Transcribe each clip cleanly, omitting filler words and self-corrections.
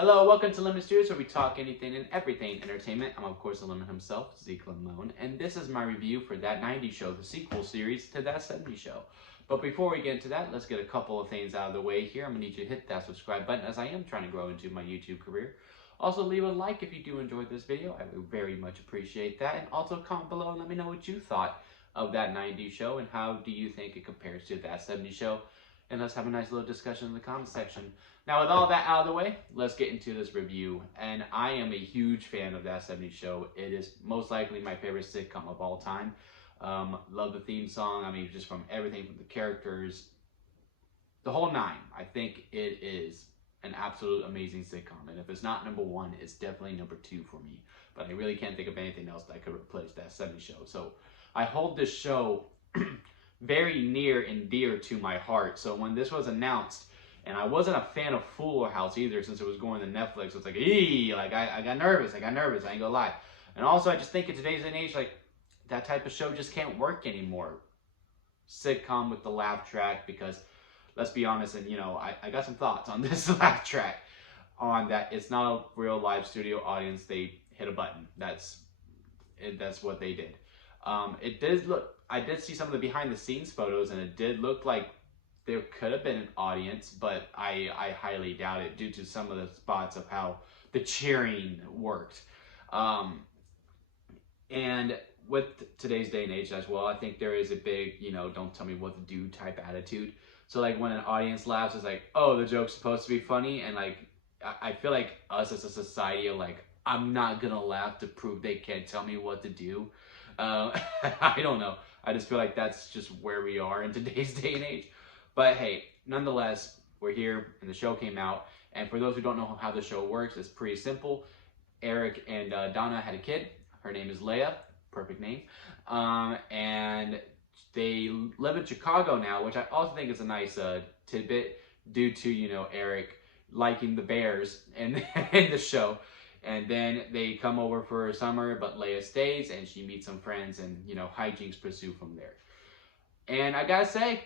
Hello, welcome to Lemon Studios, where we talk anything and everything entertainment. I'm of course the Lemon himself, Zeke Lemon, and this is my review for That 90's Show, the sequel series to That 70's Show. But before we get into that, let's get a couple of things out of the way here. I'm going to need you to hit that subscribe button as I am trying to grow into my YouTube career. Also, leave a like if you do enjoy this video. I would very much appreciate that. And also comment below and let me know what you thought of That 90's Show and how do you think it compares to That 70's Show. And let's have a nice little discussion in the comment section. Now, with all that out of the way, let's get into this review. And I am a huge fan of That 70's Show. It is most likely my favorite sitcom of all time. Love the theme song. I mean, just from everything, from the characters, the whole nine. I think it is an absolute amazing sitcom. And if it's not number one, it's definitely number two for me. But I really can't think of anything else that could replace That 70's Show. So I hold this show very near and dear to my heart. So when this was announced, and I wasn't a fan of Fuller House either, since it was going to Netflix. It's like, I got nervous. I ain't gonna lie. And also, I just think in today's age, like, that type of show just can't work anymore. Sitcom with the laugh track, because let's be honest, and I got some thoughts on this laugh track, on that it's not a real live studio audience. They hit a button. That's what they did. It did look. I did see some of the behind the scenes photos, and it did look like there could have been an audience, but I highly doubt it due to some of the spots of how the cheering worked. And with today's day and age as well, I think there is a big, don't tell me what to do type attitude. So like when an audience laughs, it's like, oh, the joke's supposed to be funny. And like, I feel like us as a society are like, I'm not gonna laugh to prove they can't tell me what to do. I don't know. I just feel like that's just where we are in today's day and age. But hey, nonetheless, we're here and the show came out. And for those who don't know how the show works, it's pretty simple. Eric and Donna had a kid. Her name is Leia. Perfect name. And they live in Chicago now, which I also think is a nice tidbit due to, Eric liking the Bears in the show. And then they come over for summer, but Leia stays and she meets some friends and, hijinks pursue from there. And I gotta say,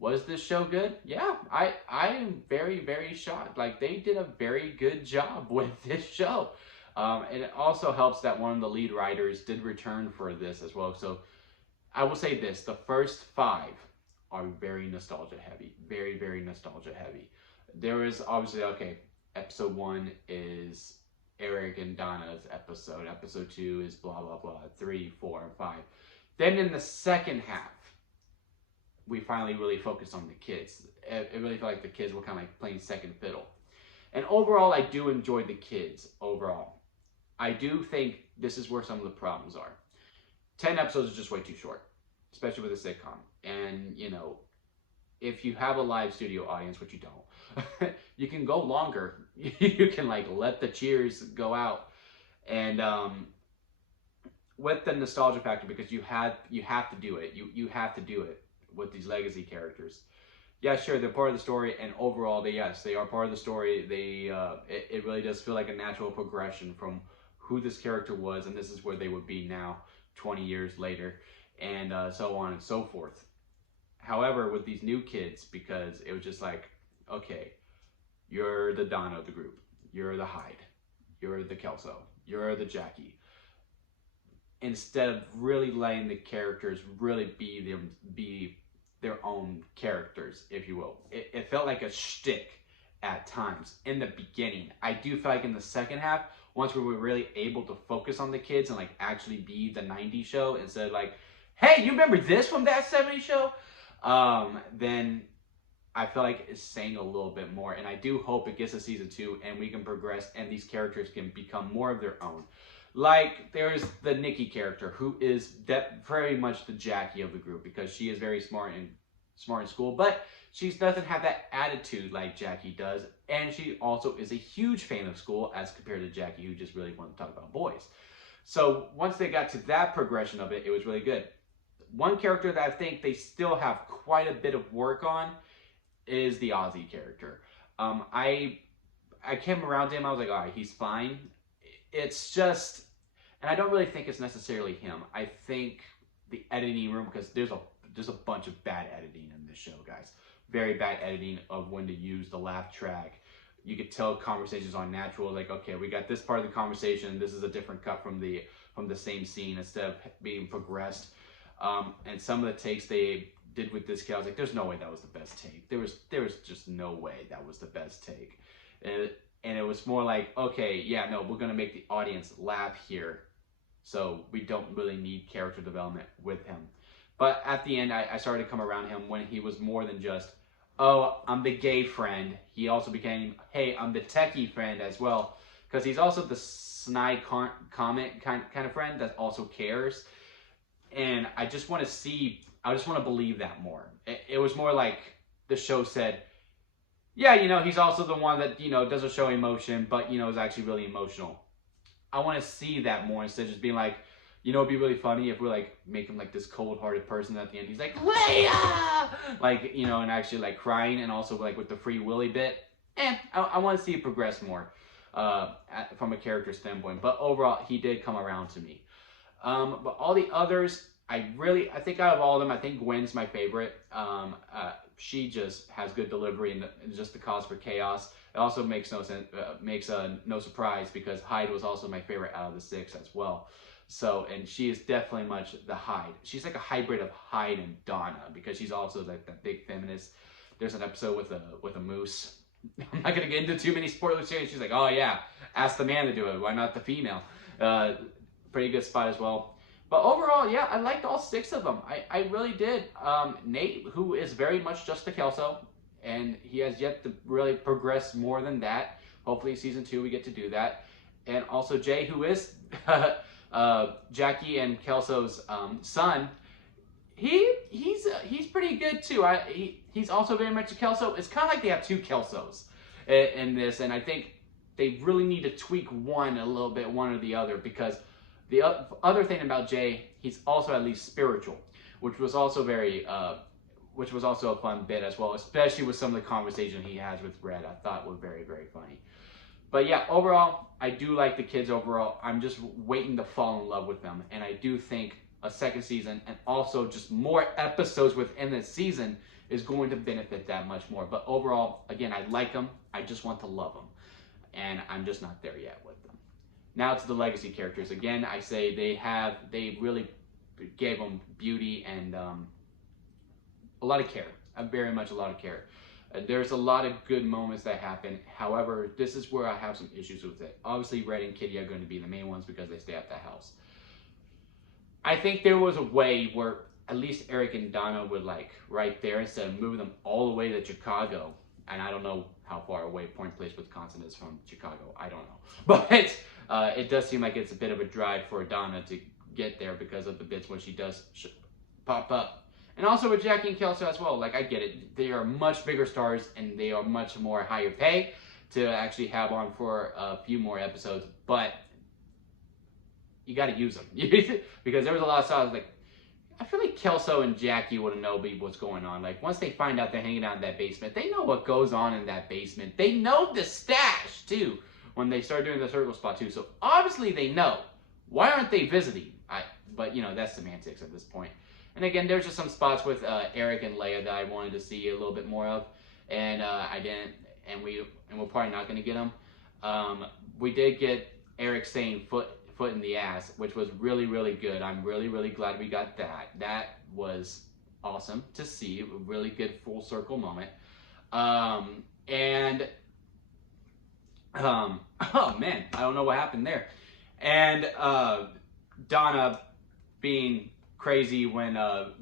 was this show good? Yeah, I am very, very shocked. Like, they did a very good job with this show. And it also helps that one of the lead writers did return for this as well. So I will say this, the first 5 are very nostalgia heavy. Very, very nostalgia heavy. There is obviously, okay, episode 1 is Eric and Donna's episode. Episode 2 is blah, blah, blah. 3, 4, and 5. Then in the second half, we finally really focused on the kids. It really felt like the kids were kind of like playing second fiddle. And overall, I do enjoy the kids overall. I do think this is where some of the problems are. 10 episodes is just way too short, especially with a sitcom. And, if you have a live studio audience, which you don't, you can go longer. You can like let the cheers go out. And with the nostalgia factor, because you have to do it. You have to do it with these legacy characters. Yeah, sure, they're part of the story, and overall, they are part of the story. It really does feel like a natural progression from who this character was, and this is where they would be now, 20 years later, and so on and so forth. However, with these new kids, because it was just like, okay, you're the Donna of the group, you're the Hyde, you're the Kelso, you're the Jackie. Instead of really letting the characters really be their own characters, if you will. It felt like a shtick at times in the beginning. I do feel like in the second half, once we were really able to focus on the kids and like actually be the 90's show instead of like, hey, you remember this from That 70's Show? Then I feel like it's saying a little bit more. And I do hope it gets a season 2 and we can progress and these characters can become more of their own. Like, there's the Nikki character, who is very much the Jackie of the group, because she is very smart in school, but she doesn't have that attitude like Jackie does, and she also is a huge fan of school as compared to Jackie, who just really wanted to talk about boys. So once they got to that progression of it, it was really good. One character that I think they still have quite a bit of work on is the Ozzy character. I came around to him, I was like, all right, he's fine. It's just, and I don't really think it's necessarily him. I think the editing room, because there's a bunch of bad editing in this show, guys. Very bad editing of when to use the laugh track, you could tell conversations are natural. Like, okay, we got this part of the conversation. This is a different cut from the same scene instead of being progressed. And some of the takes they did with this kid, I was like, there's no way that was the best take. There was just no way that was the best take. And it was more like, okay, yeah, no, we're gonna make the audience laugh here, so we don't really need character development with him. But at the end, I started to come around him when he was more than just, oh, I'm the gay friend. He also became, hey, I'm the techie friend as well, because he's also the snide comment kind of friend that also cares. And I just want to believe that more. It was more like the show said, yeah, you know, he's also the one that, you know, doesn't show emotion, but, you know, is actually really emotional. I want to see that more instead of just being like, you know, it'd be really funny if we like make him like this cold-hearted person at the end. He's like, Leia! Like, you know, and actually like crying, and also like with the Free Willy bit. I want to see it progress more from a character standpoint. But overall, he did come around to me. But all the others, I think out of all of them, I think Gwen's my favorite. She just has good delivery and just the cause for chaos. It also makes no sense, no surprise, because Hyde was also my favorite out of the 6 as well. So, and she is definitely much the Hyde. She's like a hybrid of Hyde and Donna, because she's also like that big feminist. There's an episode with a moose. I'm not gonna get into too many spoilers here. She's like, oh yeah, ask the man to do it. Why not the female? Pretty good spot as well. But overall, yeah, I liked all 6 of them. I really did. Nate, who is very much just a Kelso, and he has yet to really progress more than that. Hopefully season 2 we get to do that. And also Jay, who is Jackie and Kelso's son. He's pretty good too. He's also very much a Kelso. It's kind of like they have 2 Kelsos in this, and I think they really need to tweak one a little bit, one or the other, because the other thing about Jay, he's also at least spiritual, which was also which was also a fun bit as well, especially with some of the conversation he has with Red. I thought were very, very funny. But yeah, overall, I do like the kids overall. I'm just waiting to fall in love with them, and I do think a second season and also just more episodes within the season is going to benefit that much more. But overall, again, I like them. I just want to love them, and I'm just not there yet with them. Now to the legacy characters. Again, I say they really gave them beauty and a lot of care. Very much a lot of care. There's a lot of good moments that happen. However, this is where I have some issues with it. Obviously, Red and Kitty are going to be the main ones because they stay at the house. I think there was a way where at least Eric and Donna would like right there, instead of moving them all the way to Chicago. And I don't know how far away Point Place, Wisconsin is from Chicago. I don't know. But it does seem like it's a bit of a drive for Donna to get there because of the bits when she does pop up. And also with Jackie and Kelso as well. Like, I get it. They are much bigger stars and they are much more higher pay to actually have on for a few more episodes. But you got to use them. Because there was a lot of stars like, I feel like Kelso and Jackie would know what's going on. Like, once they find out they're hanging out in that basement, they know what goes on in that basement. They know the stash, too, when they start doing the circle spot, too. So, obviously, they know. Why aren't they visiting? But, you know, that's semantics at this point. And again, there's just some spots with Eric and Leia that I wanted to see a little bit more of. And I didn't. And we're probably not going to get them. We did get Eric saying foot in the ass, which was really, really good. I'm really, really glad we got that. That was awesome to see. A really good full circle moment. Oh man, I don't know what happened there. And Donna being crazy when when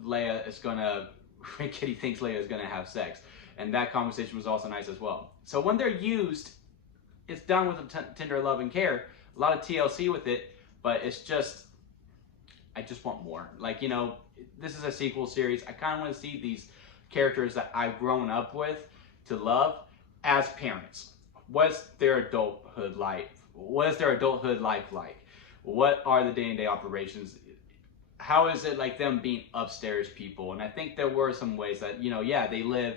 Kitty thinks Leia is gonna have sex. And that conversation was also nice as well. So when they're used, it's done with a tender love and care. A lot of TLC with it, but it's just, I just want more. Like, you know, this is a sequel series. I kind of want to see these characters that I've grown up with to love as parents. What's their adulthood life? What is their adulthood life like? What are the day-to-day operations? How is it like them being upstairs people? And I think there were some ways that, you know, yeah, they live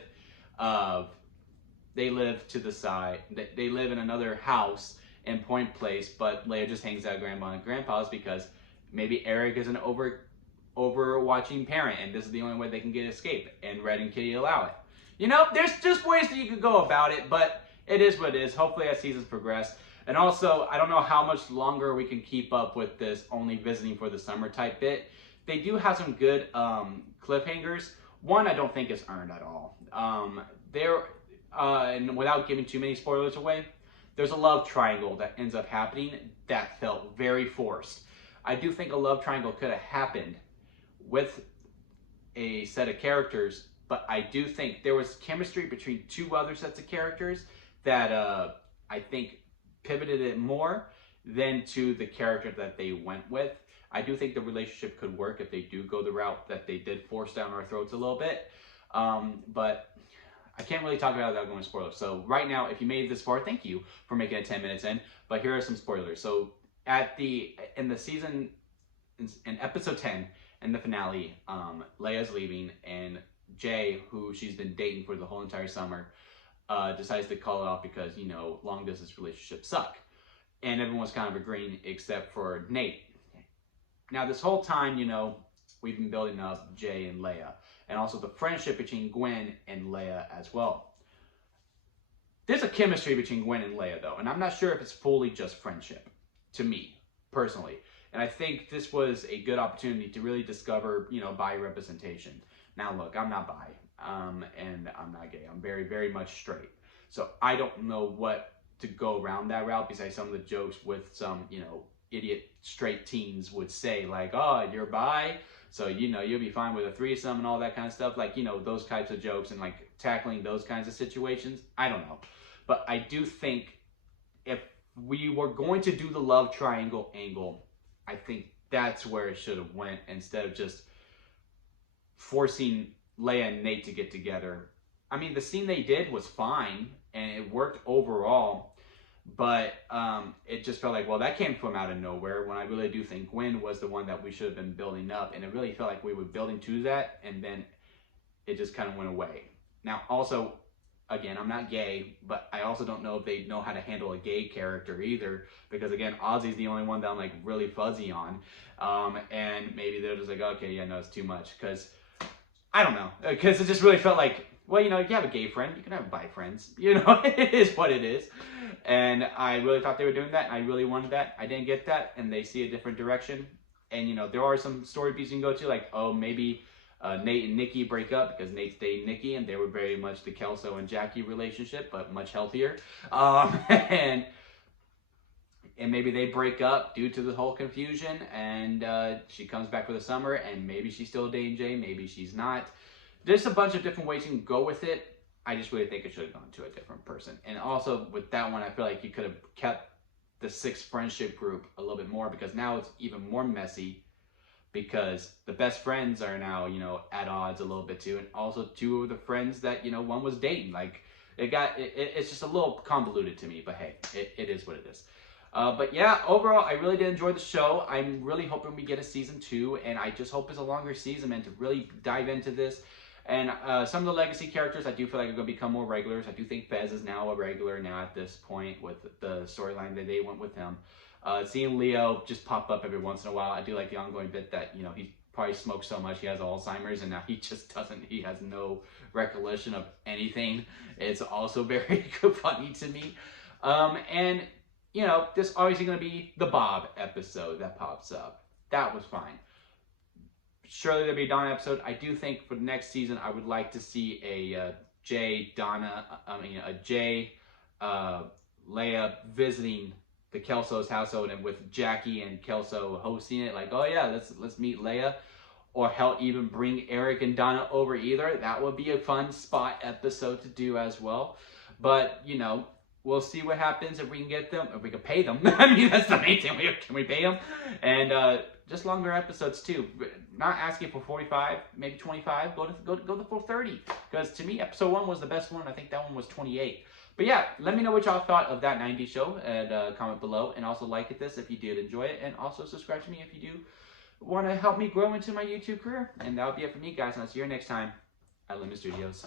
to the side. They live in another house in Point Place, but Leia just hangs out at Grandma and Grandpa's because maybe Eric is an overwatching parent, and this is the only way they can get escape, and Red and Kitty allow it. You know, there's just ways that you could go about it, but it is what it is. Hopefully as seasons progress. And also, I don't know how much longer we can keep up with this only visiting for the summer type bit. They do have some good cliffhangers. One I don't think is earned at all. And without giving too many spoilers away, there's a love triangle that ends up happening that felt very forced. I do think a love triangle could have happened with a set of characters, but I do think there was chemistry between two other sets of characters that I think pivoted it more than to the character that they went with. I do think the relationship could work if they do go the route that they did force down our throats a little bit. But I can't really talk about it without going spoilers. So right now, if you made it this far, thank you for making it 10 minutes in. But here are some spoilers. So in the season, in episode 10, in the finale, Leia's leaving, and Jay, who she's been dating for the whole entire summer, decides to call it off because, you know, long distance relationships suck. And everyone's kind of agreeing except for Nate. Now, this whole time, you know, we've been building up Jay and Leia, and also the friendship between Gwen and Leia as well. There's a chemistry between Gwen and Leia, though, and I'm not sure if it's fully just friendship, to me, personally. And I think this was a good opportunity to really discover, you know, bi representation. Now, look, I'm not bi, and I'm not gay. I'm very, very much straight. So I don't know what to go around that route besides some of the jokes with some, you know, idiot straight teens would say, like, oh, you're bi, so, you know, you'll be fine with a threesome and all that kind of stuff. Like, you know, those types of jokes and, like, tackling those kinds of situations. I don't know. But I do think if we were going to do the love triangle angle, I think that's where it should have went instead of just forcing Leia and Nate to get together. I mean, the scene they did was fine, and it worked overall. But it just felt like, well, that came from out of nowhere, when I really do think Gwen was the one that we should have been building up. And it really felt like we were building to that, and then it just kind of went away. Now, also, again, I'm not gay, but I also don't know if they know how to handle a gay character either. Because, again, Ozzy's the only one that I'm, like, really fuzzy on. And maybe they're just like, okay, yeah, no, it's too much. Because, I don't know. Because it just really felt like, well, you know, you have a gay friend, you can have bi friends. You know, it is what it is. And I really thought they were doing that, and I really wanted that. I didn't get that, and they see a different direction. And, you know, there are some story beats you can go to, like, oh, maybe Nate and Nikki break up because Nate's dating Nikki, and they were very much the Kelso and Jackie relationship, but much healthier. And maybe they break up due to the whole confusion, and she comes back for the summer, and maybe she's still dating Jay, maybe she's not. There's a bunch of different ways you can go with it. I just really think it should have gone to a different person. And also with that one, I feel like you could have kept the 6 friendship group a little bit more, because now it's even more messy, because the best friends are now, you know, at odds a little bit too. And also 2 of the friends that, you know, one was dating. Like, it's just a little convoluted to me, but hey, it is what it is. But yeah, overall, I really did enjoy the show. I'm really hoping we get a season 2, and I just hope it's a longer season, man, to really dive into this. And some of the legacy characters, I do feel like are going to become more regulars. I do think Fez is now a regular now at this point with the storyline that they went with him. Seeing Leo just pop up every once in a while, I do like the ongoing bit that, you know, he probably smoked so much he has Alzheimer's, and now he just doesn't, he has no recollection of anything. It's also very funny to me. And, you know, there's obviously going to be the Bob episode that pops up. That was fine. Surely there'll be a Donna episode. I do think for the next season, I would like to see a Jay, Leia visiting the Kelso's household, and with Jackie and Kelso hosting it. Like, oh yeah, let's meet Leia. Or hell, even bring Eric and Donna over either. That would be a fun spot episode to do as well. But, you know, we'll see what happens if we can get them, if we can pay them. I mean, that's the main thing. Can we pay them? And just longer episodes too. Not asking for 45, maybe 25. Go the full 30. Because to me, episode 1 was the best one. I think that one was 28. But yeah, let me know what y'all thought of that 90's show, and comment below. And also like this if you did enjoy it. And also subscribe to me if you do want to help me grow into my YouTube career. And that'll be it for me, guys. And I'll see you next time at Limit Studios.